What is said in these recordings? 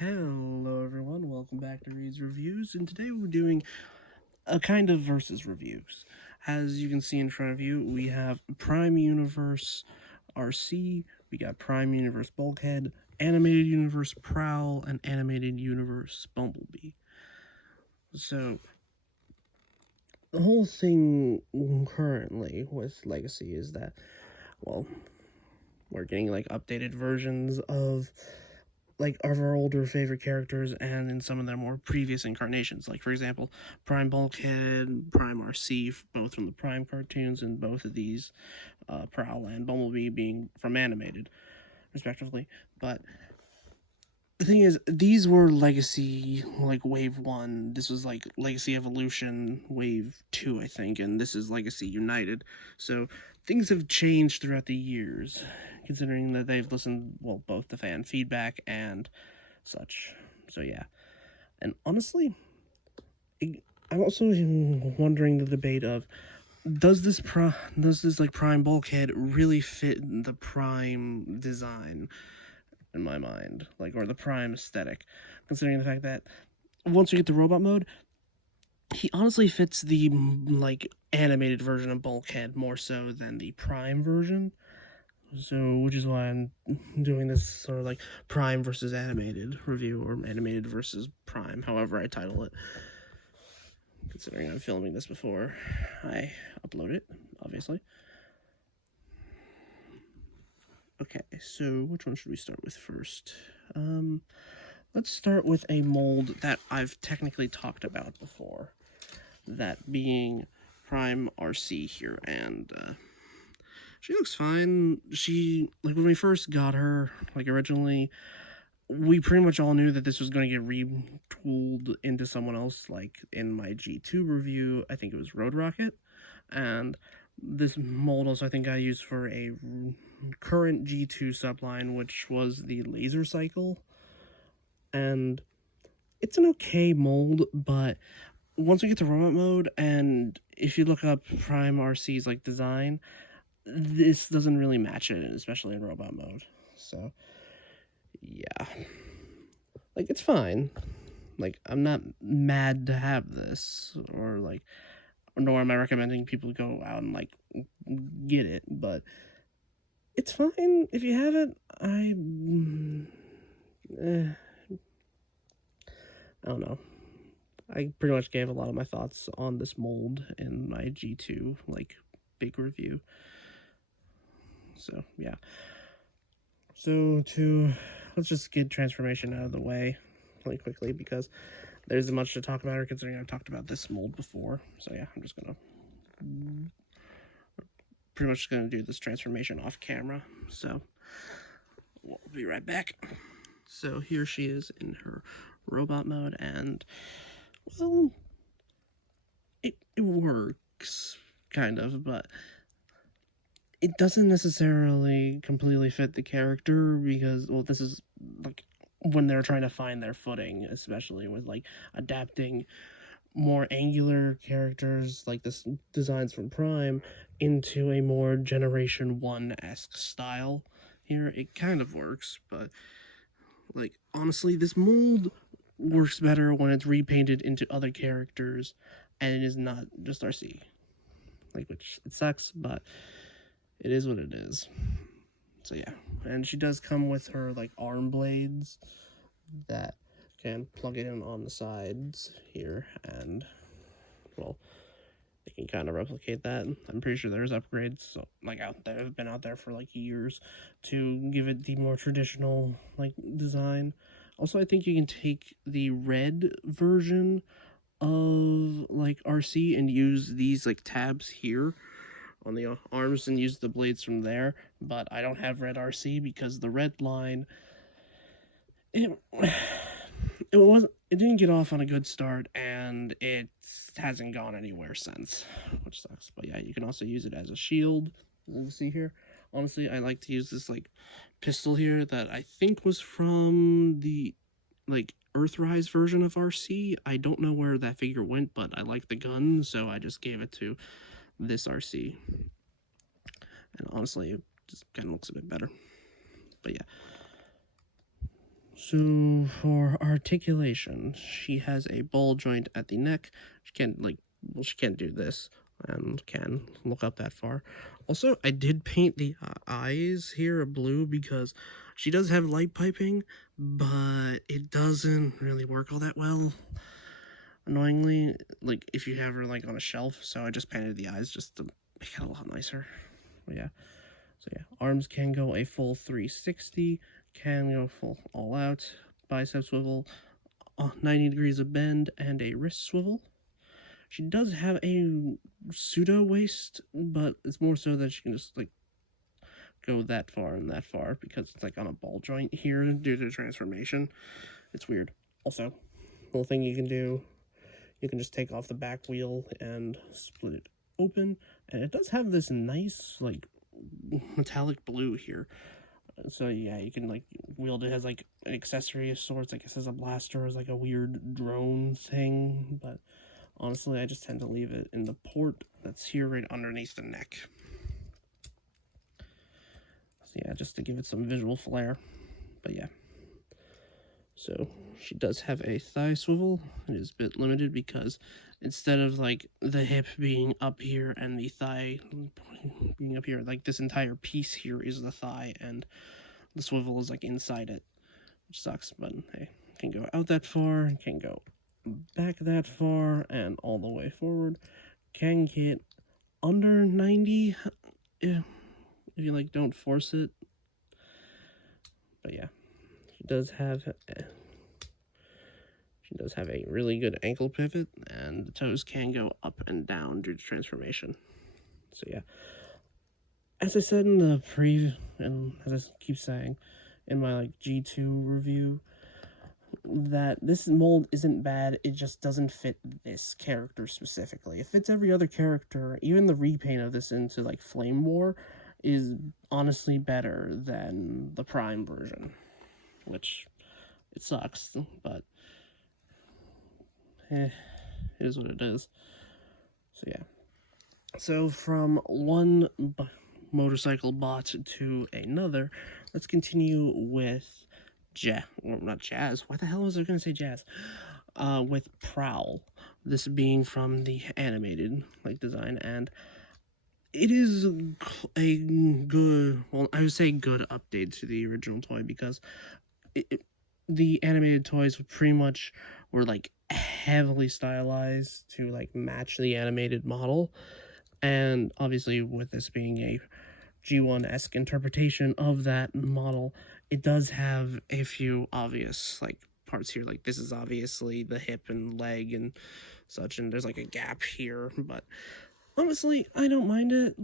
Hello everyone, welcome back to Reed's Reviews, and today we're doing a kind of versus reviews. As you can see in front of you, we have Prime Universe Arcee, we got Prime Universe Bulkhead, Animated Universe Prowl, and Animated Universe Bumblebee. So, the whole thing currently with Legacy is that, well, we're getting like updated versions of our older favorite characters and in some of their more previous incarnations. Like for example, Prime Bulkhead, Prime Arcee, both from the Prime cartoons, and both of these, Prowl and Bumblebee, being from animated, respectively. But the thing is, these were Legacy, like Wave 1. This was like Legacy Evolution Wave 2, I think, and this is Legacy United. So things have changed throughout the years, considering that they've listened, well, both to fan feedback and such. So yeah. And honestly, I'm also wondering the debate of does this like Prime Bulkhead really fit the Prime design in my mind, like, or the Prime aesthetic, considering the fact that once we get the robot mode, he honestly fits the like animated version of Bulkhead more so than the Prime version. So, which is why I'm doing this sort of like Prime versus animated review, or animated versus Prime, however I title it. Considering I'm filming this before I upload it, obviously. Okay, so which one should we start with first? Let's start with a mold that I've technically talked about before. That being Prime Arcee here, and she looks fine. She, like, when we first got her, like, originally, we pretty much all knew that this was going to get retooled into someone else. Like in my G2 review, I think it was Road Rocket, and this mold also I think I used for a current G2 subline, which was the Laser Cycle, and it's an okay mold, but once we get to robot mode, and if you look up Prime Arcee's like design, this doesn't really match it, especially in robot mode. So yeah, like, it's fine. Like, I'm not mad to have this, or like, nor am I recommending people go out and like get it, but it's fine if you have it. I don't know. I pretty much gave a lot of my thoughts on this mold in my G2 like big review. So yeah. So let's just get transformation out of the way really quickly, because there's much to talk about her, considering I've talked about this mold before. So yeah, I'm just gonna pretty much gonna do this transformation off camera. So we'll be right back. So here she is in her robot mode, and well, it works kind of, but it doesn't necessarily completely fit the character, because, well, this is like when they're trying to find their footing, especially with like adapting more angular characters like this designs from Prime into a more Generation 1-esque style. Here it kind of works, but like, honestly, this mold works better when it's repainted into other characters and it is not just Arcee. Like, which it sucks, but it is what it is. So yeah, and she does come with her like arm blades that can plug it in on the sides here, and well, they can kind of replicate that. I'm pretty sure there's upgrades, so like out there, have been out there for like years, to give it the more traditional like design. Also, I think you can take the red version of like Arcee and use these like tabs here on the arms and use the blades from there. But I don't have red Arcee because the red line, it it didn't get off on a good start, and it hasn't gone anywhere since, which sucks. But yeah, you can also use it as a shield. You see here, honestly, I like to use this like pistol here that I think was from the like Earthrise version of Arcee. I don't know where that figure went, but I like the gun, so I just gave it to this Arcee. And honestly, it just kind of looks a bit better. But yeah. So for articulation, she has a ball joint at the neck. She can't she can't do this and can look up that far. Also, I did paint the eyes here blue because she does have light piping, but it doesn't really work all that well. Annoyingly, like if you have her like on a shelf, so I just painted the eyes just to make it a lot nicer. But yeah. So yeah, arms can go a full 360, can go full all out, bicep swivel, 90 degrees of bend, and a wrist swivel. She does have a pseudo waist, but it's more so that she can just like go that far and that far because it's like on a ball joint here due to transformation. It's weird. Also, little thing you can do, you can just take off the back wheel and split it open, and it does have this nice like metallic blue here. So yeah, you can like wield it as like an accessory of sorts. I guess as a blaster, as like a weird drone thing. But honestly, I just tend to leave it in the port that's here right underneath the neck. So yeah, just to give it some visual flair. But yeah. So she does have a thigh swivel. It is a bit limited because instead of like the hip being up here and the thigh being up here, like this entire piece here is the thigh and the swivel is like inside it, which sucks, but hey, can go out that far, can go back that far, and all the way forward. Can get under 90 if you like don't force it. But yeah, she does have a really good ankle pivot, and the toes can go up and down due to transformation. So yeah, as I said in the and as I keep saying in my like G2 review, that this mold isn't bad, it just doesn't fit this character specifically. It fits every other character. Even the repaint of this into like Flame War is honestly better than the Prime version, which it sucks, but it is what it is. So yeah. So from one motorcycle bot to another, let's continue with not Jazz. Why the hell was I going to say Jazz? With Prowl. This being from the animated like design, and it is a good, well, I would say good update to the original toy because the animated toys pretty much were like heavily stylized to like match the animated model, and obviously with this being a G1-esque interpretation of that model, it does have a few obvious like parts here. Like this is obviously the hip and leg and such, and there's like a gap here, but honestly, I don't mind it.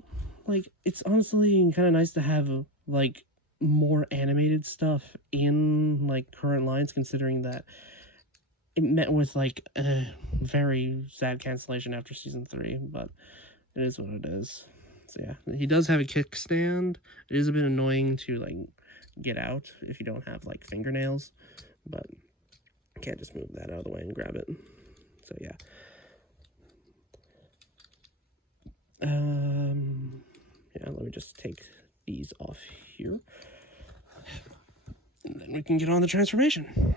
Like it's honestly kind of nice to have like more animated stuff in like current lines, considering that it met with like a very sad cancellation after season 3, but it is what it is. So yeah, he does have a kickstand. It is a bit annoying to like get out if you don't have like fingernails, but you can't just move that out of the way and grab it. So yeah. Yeah, let me just take these off here, and then we can get on the transformation.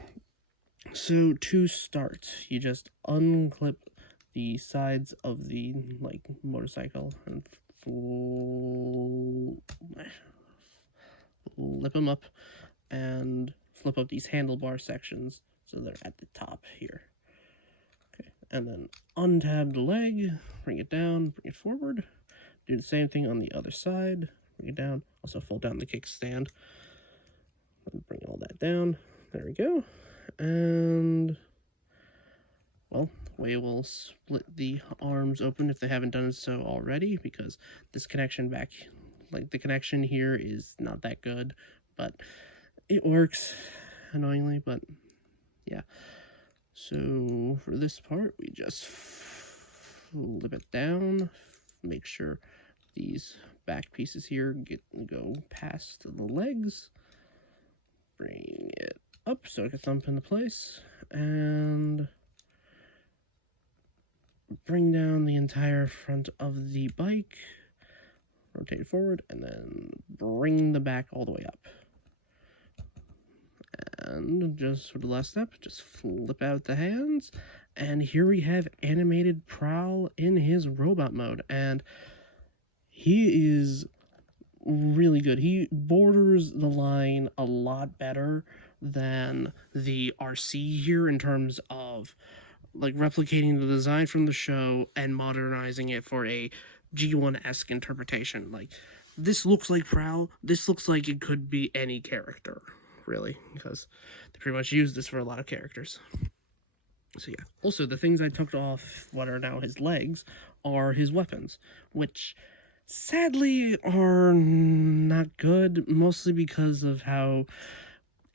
So to start, you just unclip the sides of the like motorcycle and flip them up and flip up these handlebar sections so they're at the top here. Okay, and then untab the leg, bring it down, bring it forward. Do the same thing on the other side, bring it down. Also fold down the kickstand. Bring all that down. There we go. And well, we will split the arms open if they haven't done so already, because this connection back, like the connection here is not that good, but it works annoyingly. But yeah, so for this part we just flip it down, make sure these back pieces here go past the legs, bring it up so it can thump into place, and bring down the entire front of the bike, rotate it forward, and then bring the back all the way up. And just for the last step, just flip out the hands. And here we have animated Prowl in his robot mode. And he is really good. He borders the line a lot better than the Arcee here in terms of like replicating the design from the show and modernizing it for a G1-esque interpretation. Like, this looks like Prowl. This looks like it could be any character, really, because they pretty much use this for a lot of characters. So yeah. Also, the things I took off what are now his legs are his weapons, which sadly are not good, mostly because of how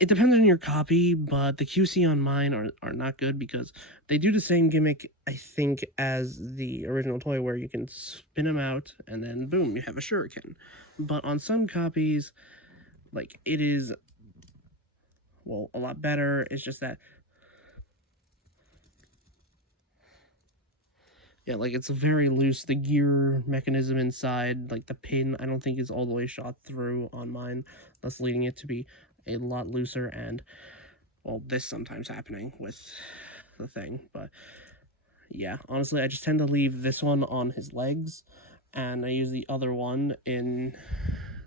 it depends on your copy, but the QC on mine are not good because they do the same gimmick, I think, as the original toy where you can spin them out and then boom, you have a shuriken. But on some copies, like, it is, well, a lot better. It's just that, yeah, like, it's very loose. The gear mechanism inside, like the pin, I don't think is all the way shot through on mine, thus leading it to be a lot looser. And, well, this sometimes happening with the thing, but yeah, honestly, I just tend to leave this one on his legs, and I use the other one in,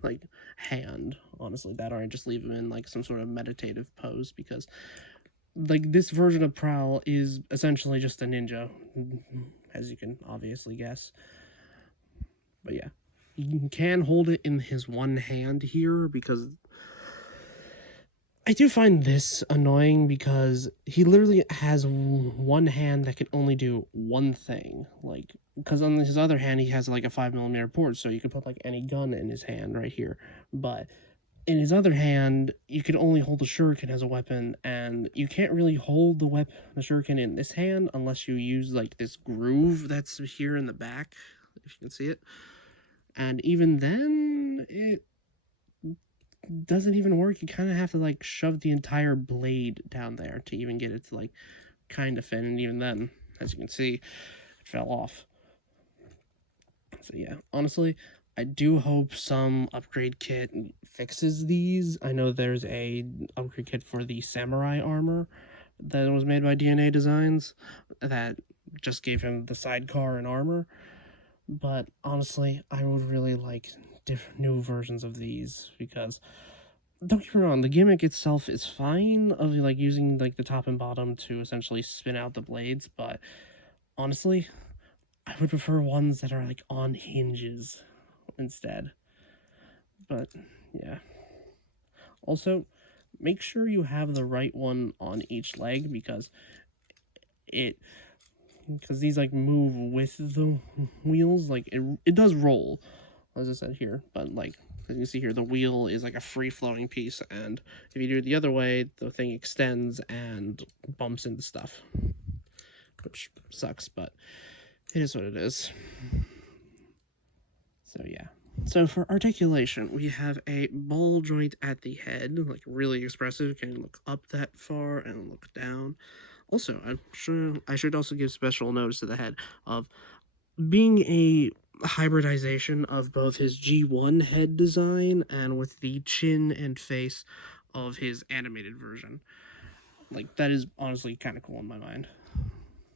like, hand, honestly, that, or I just leave him in, like, some sort of meditative pose, because, like, this version of Prowl is essentially just a ninja, as you can obviously guess. But yeah, you can hold it in his one hand here, because I do find this annoying because he literally has one hand that can only do one thing. Like, because on his other hand, he has like a 5mm port, so you can put like any gun in his hand right here. But in his other hand, you can only hold the shuriken as a weapon, and you can't really hold the shuriken in this hand unless you use like this groove that's here in the back, if you can see it. And even then, it doesn't even work. You kind of have to like shove the entire blade down there to even get it to like kind of fit, and even then, as you can see, it fell off. So yeah, honestly, I do hope some upgrade kit fixes these. I know there's a upgrade kit for the samurai armor that was made by DNA Designs that just gave him the sidecar and armor, but honestly, I would really like new versions of these, because don't get me wrong, the gimmick itself is fine, of like using like the top and bottom to essentially spin out the blades, but honestly, I would prefer ones that are like on hinges instead. But yeah. Also, make sure you have the right one on each leg, because these like move with the wheels, like it does roll, as I said here, but like as you can see here, the wheel is like a free-flowing piece, and if you do it the other way, the thing extends and bumps into stuff, which sucks, but it is what it is. So yeah. So for articulation, we have a ball joint at the head, like really expressive, can look up that far and look down. Also, I should also give special notice to the head of being a hybridization of both his G1 head design and with the chin and face of his animated version. Like, that is honestly kind of cool in my mind.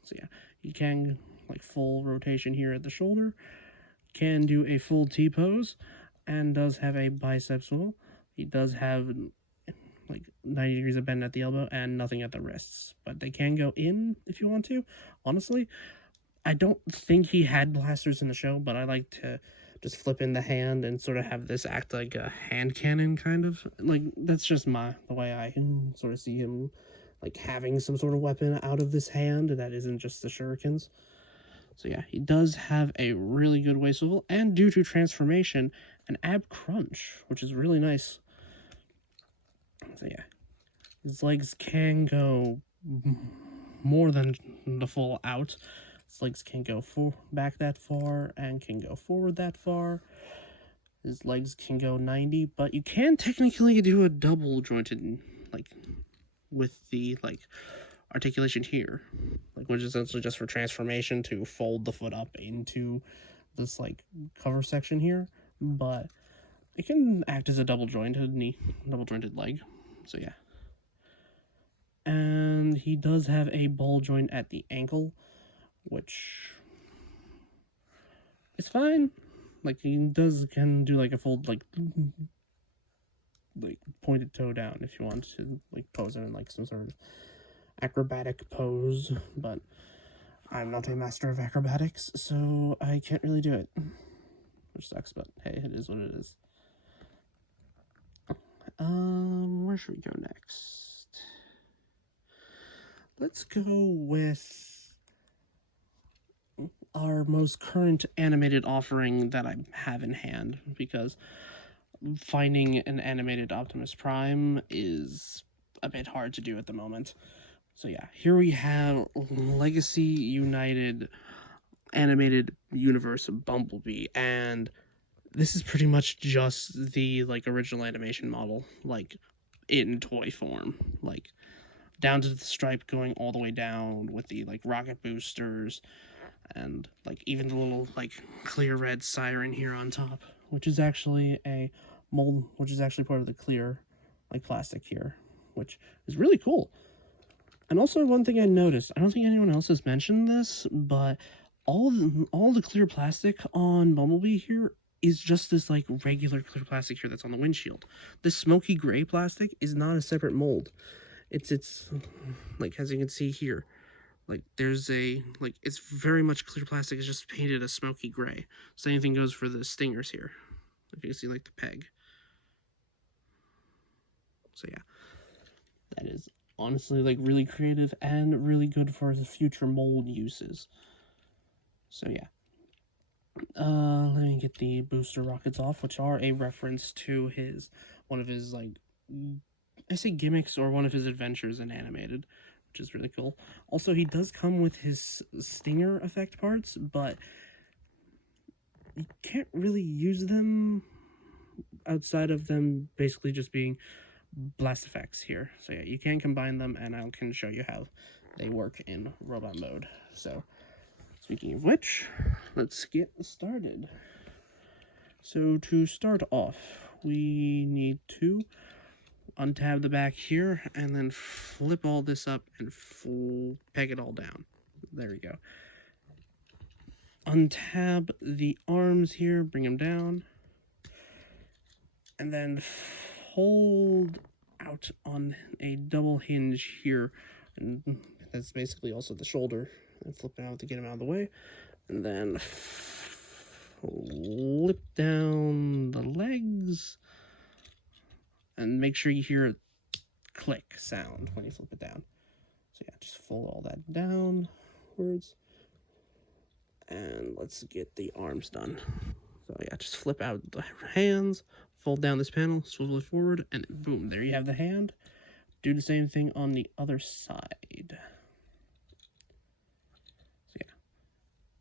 So yeah, he can, like, full rotation here at the shoulder, can do a full T-pose, and does have a bicep swivel. He does have like 90 degrees of bend at the elbow and nothing at the wrists, but they can go in if you want to. Honestly, I don't think he had blasters in the show, but I like to just flip in the hand and sort of have this act like a hand cannon, kind of. Like, that's just the way I can sort of see him, like, having some sort of weapon out of this hand that isn't just the shurikens. So yeah, he does have a really good waist swivel, and due to transformation, an ab crunch, which is really nice. So yeah, his legs can go more than the full out. His legs can go back that far and can go forward that far. His legs can go 90, but you can technically do a double jointed, like, with the, like, articulation here, like, which is essentially just for transformation to fold the foot up into this, like, cover section here, but it can act as a double jointed leg. So yeah. he does have a ball joint at the ankle, which is fine. Like, he can do like a full like pointed toe down if you want to like pose it in like some sort of acrobatic pose, but I'm not a master of acrobatics, so I can't really do it, which sucks, but hey, it is what it is. Where should we go next? Let's go with our most current animated offering that I have in hand, because finding an animated Optimus Prime is a bit hard to do at the moment. So yeah, here we have Legacy United animated universe of Bumblebee, and this is pretty much just the like original animation model, like in toy form, like down to the stripe going all the way down with the like rocket boosters and like even the little like clear red siren here on top, which is actually a mold, which is actually part of the clear like plastic here, which is really cool. And also one thing I noticed, I don't think anyone else has mentioned this, but all the clear plastic on Bumblebee here is just this like regular clear plastic here that's on the windshield. This smoky gray plastic is not a separate mold. It's like, as you can see here, like there's a like it's very much clear plastic. It's just painted a smoky gray. Same thing goes for the stingers here. If you can see like the peg. So yeah, that is honestly like really creative and really good for the future mold uses. So yeah. Let me get the booster rockets off, which are a reference to one of his like, I say gimmicks, or one of his adventures in animated, which is really cool. Also, he does come with his stinger effect parts, but you can't really use them outside of them basically just being blast effects here. So yeah, you can combine them, and I can show you how they work in robot mode. So speaking of which, let's get started. So to start off, we need to untab the back here and then flip all this up and peg it all down. There we go. Untab the arms here, bring them down, and then hold out on a double hinge here, and that's basically also the shoulder, and flip it out to get them out of the way, and then flip down the legs, and make sure you hear a click sound when you flip it down. So yeah, just fold all that downwards, and let's get the arms done. So yeah, just flip out the hands, fold down this panel, swivel it forward, and boom, there you have the hand. Do the same thing on the other side. So yeah,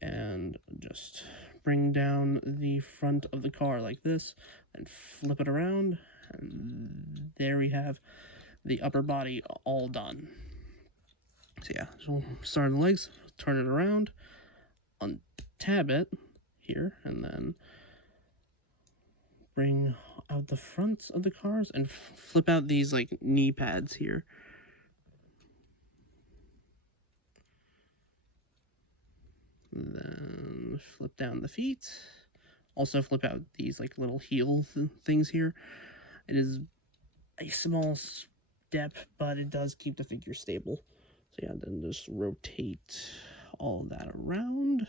and just bring down the front of the car like this, and flip it around, and there we have the upper body all done. So yeah, so we'll start on the legs, turn it around, untab it here, and then bring out the fronts of the cars and flip out these like knee pads here. And then flip down the feet. Also flip out these like little heel things here. It is a small step, but it does keep the figure stable. So yeah, then just rotate all that around,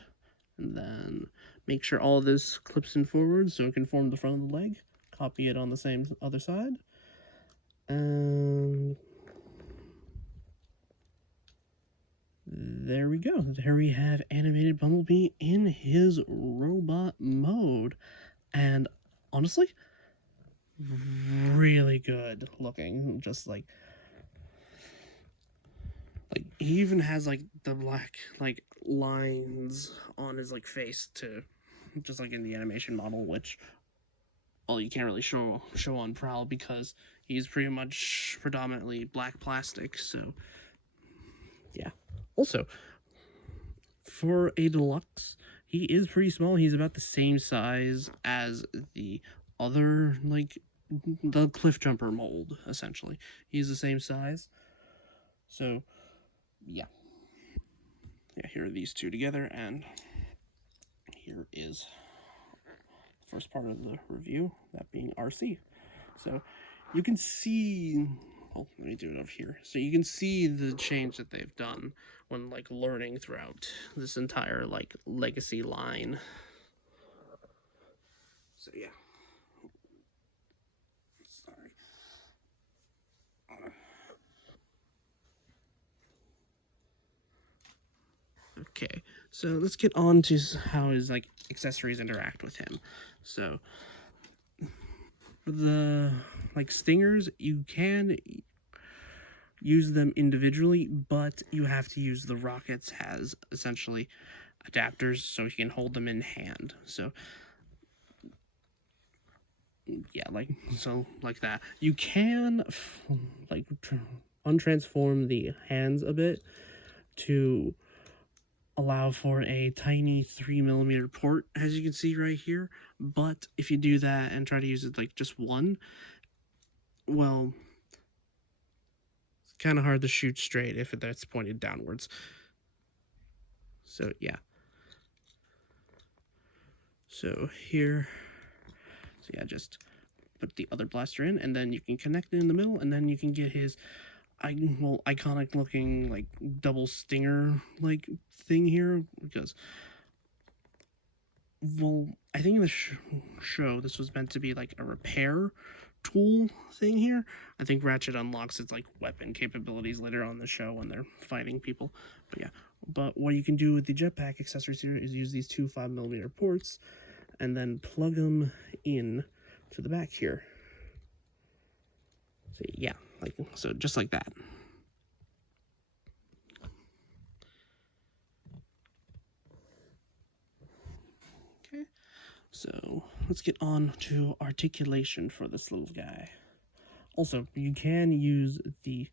and then make sure all this clips in forward so it can form the front of the leg. Copy it on the same other side, and there we go. There we have animated Bumblebee in his robot mode, and honestly, really good looking. Just like he even has like the black like lines on his like face too, just like in the animation model, which, well, you can't really show on Prowl because he's pretty much predominantly black plastic. So yeah. Also, for a deluxe, he is pretty small. He's about the same size as the other, like the cliff jumper mold, essentially. He's the same size. So yeah. Yeah, here are these two together, and here is the first part of the review, that being Arcee. So you can see, well, let me do it over here. So you can see the change that they've done when like learning throughout this entire like legacy line. So yeah. Sorry. Okay, so let's get on to how his like accessories interact with him. So for the like stingers, you can use them individually, but you have to use the rockets as essentially adapters so you can hold them in hand. So yeah, like that. You can like untransform the hands a bit to allow for a tiny 3mm port, as you can see right here. But if you do that and try to use it like just one, well, it's kind of hard to shoot straight if that's pointed downwards. So yeah. So here, so yeah, just put the other blaster in, and then you can connect it in the middle, and then you can get his iconic looking like double stinger like thing here, because well, I think in the show this was meant to be like a repair tool thing here. I think Ratchet unlocks its like weapon capabilities later on in the show when they're fighting people. But yeah, but what you can do with the jetpack accessories here is use these two 5mm ports and then plug them in to the back here. So yeah, like so, just like that. Okay, so let's get on to articulation for this little guy. Also, you can use the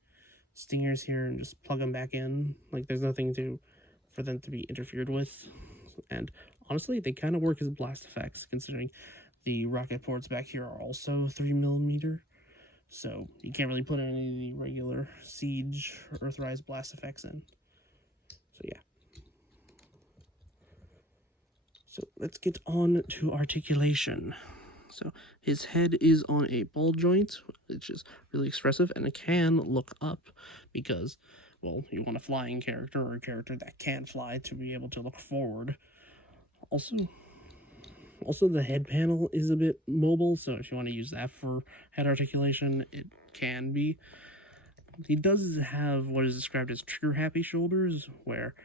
stingers here and just plug them back in. Like there's nothing for them to be interfered with. And honestly, they kind of work as blast effects, considering the rocket ports back here are also 3mm. So you can't really put any of the regular siege or Earthrise blast effects in. So yeah. So let's get on to articulation. So his head is on a ball joint, which is really expressive, and it can look up because, well, you want a flying character or a character that can fly to be able to look forward. Also the head panel is a bit mobile, so if you want to use that for head articulation, it can be. He does have what is described as trigger happy shoulders, where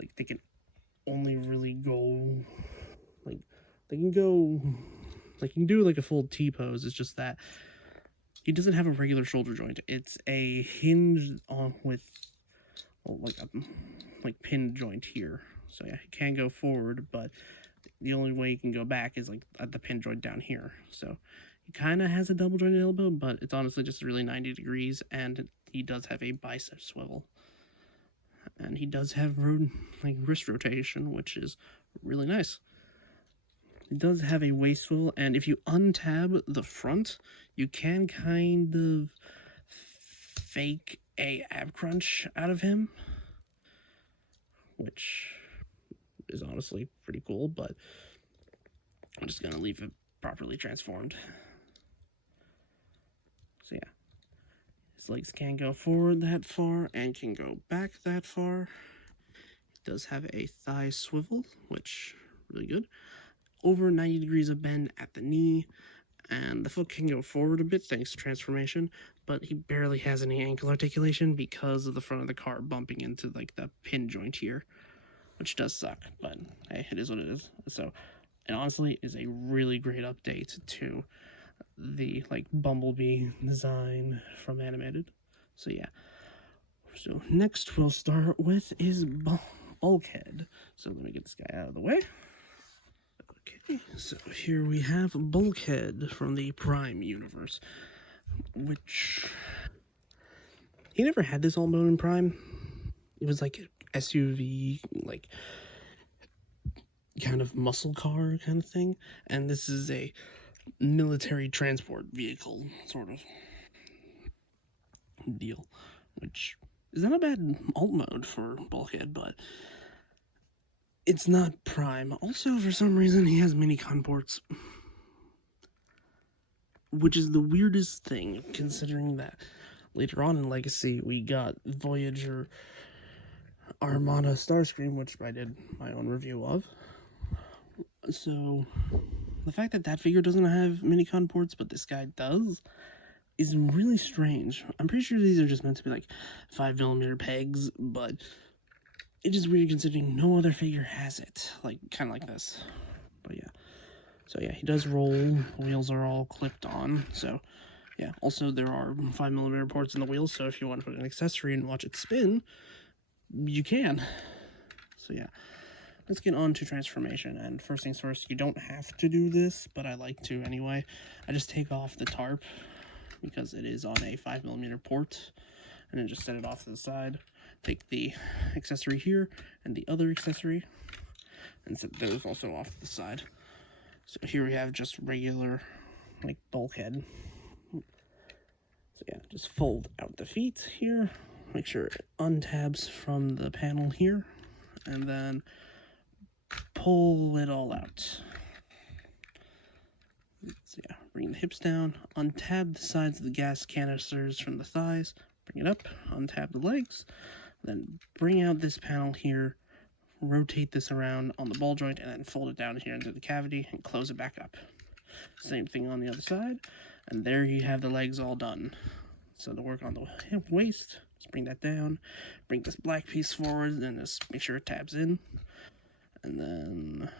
like they can only really go like they can go like you can do like a full T pose. It's just that he doesn't have a regular shoulder joint. It's a hinge on with well, like a pin joint here. So yeah, he can go forward, but the only way he can go back is like at the pin joint down here. So he kind of has a double jointed elbow, but it's honestly just really 90 degrees, and he does have a bicep swivel. And he does have like wrist rotation, which is really nice. It does have a waist swivel, and if you untab the front, you can kind of fake a ab crunch out of him, which is honestly pretty cool, but I'm just going to leave it properly transformed. So yeah, his legs can go forward that far and can go back that far. It does have a thigh swivel, which really good. Over 90 degrees of bend at the knee, and the foot can go forward a bit thanks to transformation, but he barely has any ankle articulation because of the front of the car bumping into like the pin joint here, which does suck, but hey, it is what it is. So it honestly is a really great update to the like Bumblebee design from animated. So yeah. So next we'll start with is Bulkhead. So let me get this guy out of the way. Okay, so here we have Bulkhead from the Prime universe, which he never had this all mode in Prime. It was like SUV, like kind of muscle car kind of thing, and this is a military transport vehicle sort of deal, which is not a bad alt mode for Bulkhead, but it's not Prime. Also, for some reason, he has mini con ports, which is the weirdest thing, considering that later on in Legacy, we got Voyager Armada Starscream, which I did my own review of. So, the fact that that figure doesn't have minicon ports, but this guy does, is really strange. I'm pretty sure these are just meant to be like 5mm pegs, but it is weird considering no other figure has it. Like, kind of like this. But yeah. So yeah, he does roll. The wheels are all clipped on, so yeah. Also, there are 5mm ports in the wheels, so if you want to put an accessory and watch it spin, you can. So yeah, let's get on to transformation. And first things first, you don't have to do this, but I like to anyway. I just take off the tarp because it is on a 5mm port, and then just set it off to the side. Take the accessory here and the other accessory, and set those also off to the side. So here we have just regular, like, Bulkhead. So yeah, just fold out the feet here, make sure it untabs from the panel here, and then pull it all out. So yeah, bring the hips down, untab the sides of the gas canisters from the thighs, bring it up, untab the legs, then bring out this panel here, rotate this around on the ball joint, and then fold it down here into the cavity and close it back up. Same thing on the other side, and there you have the legs all done. So to work on the hip waist, just bring that down, bring this black piece forward, and just make sure it tabs in, and then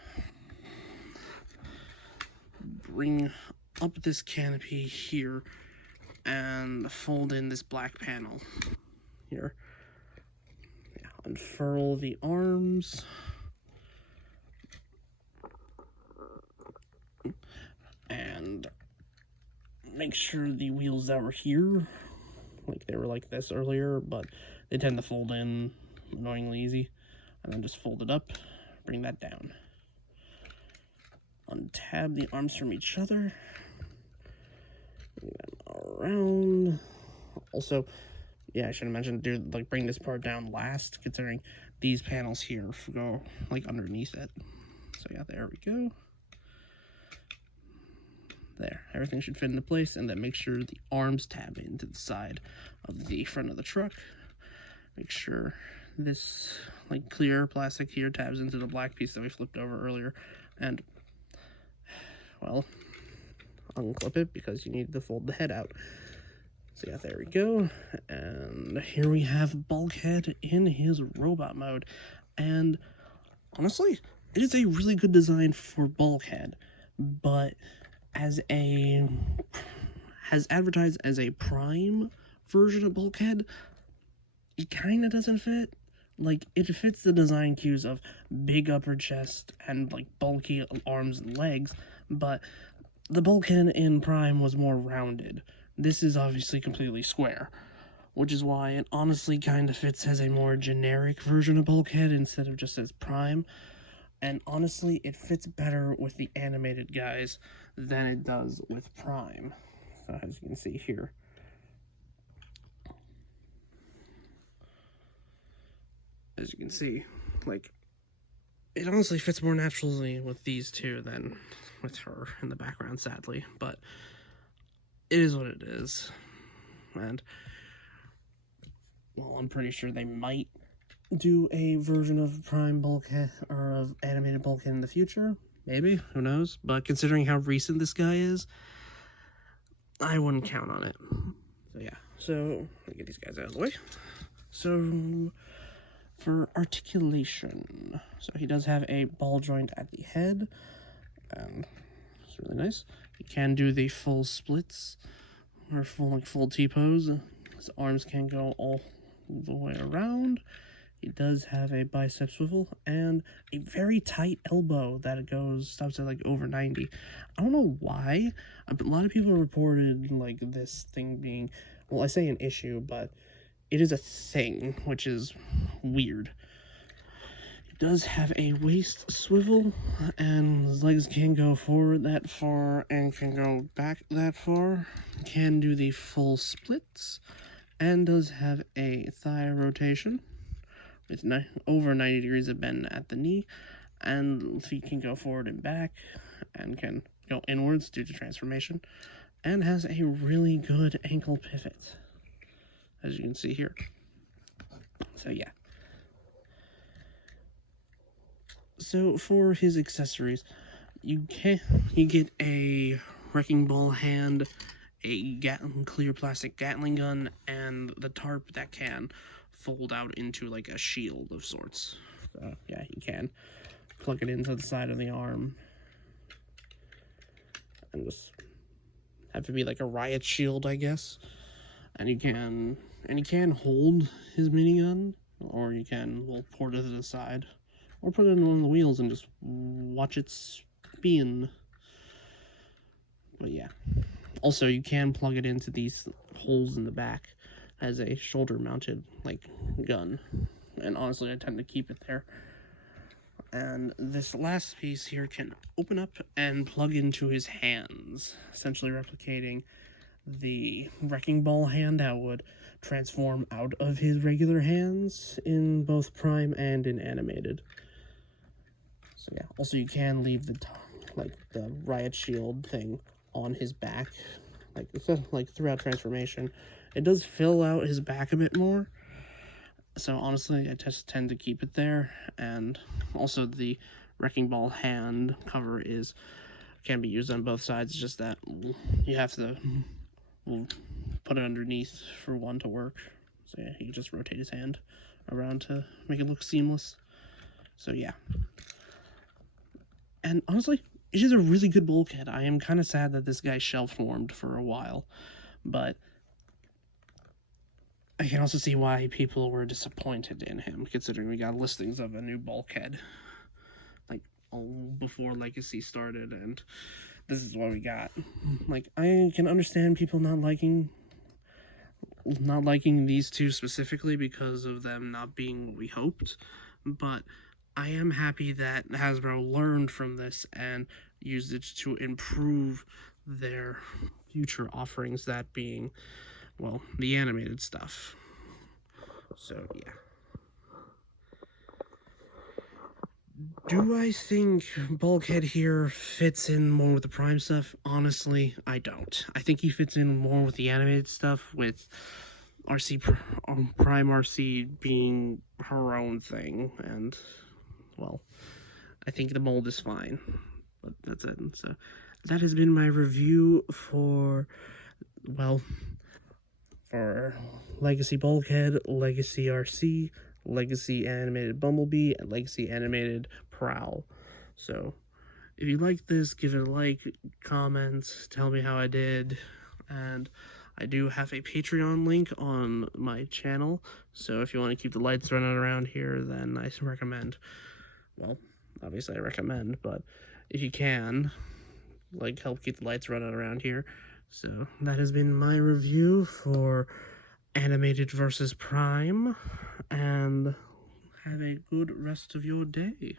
bring up this canopy here and fold in this black panel here. Yeah, unfurl the arms, and make sure the wheels that were here, like they were like this earlier, but they tend to fold in annoyingly easy, and then just fold it up, bring that down. Untab the arms from each other, bring them around. Also, yeah, I should have mentioned, bring this part down last, considering these panels here go like underneath it. So yeah, there we go. There, everything should fit into place, and then make sure the arms tab into the side of the front of the truck. Make sure this like clear plastic here tabs into the black piece that we flipped over earlier, and well, unclip it because you need to fold the head out. So yeah, there we go, and here we have Bulkhead in his robot mode, and honestly, it is a really good design for Bulkhead, but as advertised as a Prime version of Bulkhead, it kind of doesn't fit. Like, it fits the design cues of big upper chest and, like, bulky arms and legs, but the Bulkhead in Prime was more rounded. This is obviously completely square, which is why it honestly kind of fits as a more generic version of Bulkhead instead of just as Prime. And honestly, it fits better with the animated guys than it does with Prime. So as you can see here. As you can see, like, it honestly fits more naturally with these two than with her in the background, sadly. But it is what it is. And, well, I'm pretty sure they might do a version of Prime Bulkhead, or of animated Bulkhead in the future. Maybe, who knows? But considering how recent this guy is, I wouldn't count on it. So yeah, so let me get these guys out of the way. So for articulation, so he does have a ball joint at the head, and it's really nice. He can do the full splits, or full T-pose. His arms can go all the way around. He does have a bicep swivel and a very tight elbow that stops at like over 90. I don't know why. A lot of people reported like this thing being, well, I say an issue, but it is a thing, which is weird. He does have a waist swivel, and his legs can go forward that far and can go back that far. Can do the full splits, and does have a thigh rotation with over 90 degrees of bend at the knee, and feet can go forward and back and can go inwards due to transformation, and has a really good ankle pivot, as you can see here. So yeah. So for his accessories, you get a wrecking ball hand, a clear plastic Gatling gun, and the tarp that can fold out into like a shield of sorts. So yeah, you can plug it into the side of the arm and just have to be like a riot shield, I guess. And you can hold his minigun, or you can port it to the side, or put it on one of the wheels and just watch it spin. But yeah. Also, you can plug it into these holes in the back as a shoulder-mounted, like, gun. And honestly, I tend to keep it there. And this last piece here can open up and plug into his hands, essentially replicating the wrecking ball hand that would transform out of his regular hands in both Prime and in Animated. So yeah, also you can leave the riot shield thing on his back, like throughout transformation. It does fill out his back a bit more, so honestly I just tend to keep it there. And also the wrecking ball hand cover can be used on both sides. It's just that you have to put it underneath for one to work. So yeah, you can just rotate his hand around to make it look seamless. So yeah. And honestly, it's just a really good bulkhead. I am kind of sad that this guy shelf-formed for a while, but I can also see why people were disappointed in him, considering we got listings of a new bulkhead, like, all before Legacy started, and this is what we got. Like, I can understand people not liking these two specifically because of them not being what we hoped, but I am happy that Hasbro learned from this and used it to improve their future offerings, that being, well, the animated stuff. So, yeah. Do I think Bulkhead here fits in more with the Prime stuff? Honestly, I don't. I think he fits in more with the animated stuff, with Arcee, Prime Arcee being her own thing, and, well, I think the mold is fine, but that's it. So that has been my review for Legacy Bulkhead, Legacy Arcee, Legacy Animated Bumblebee, and Legacy Animated Prowl. So if you like this, give it a like, comment, tell me how I did, and I do have a Patreon link on my channel, so if you want to keep the lights running around here, then I recommend, well, obviously I recommend, but if you can, like, help keep the lights running around here. So that has been my review for Animated versus Prime, and have a good rest of your day.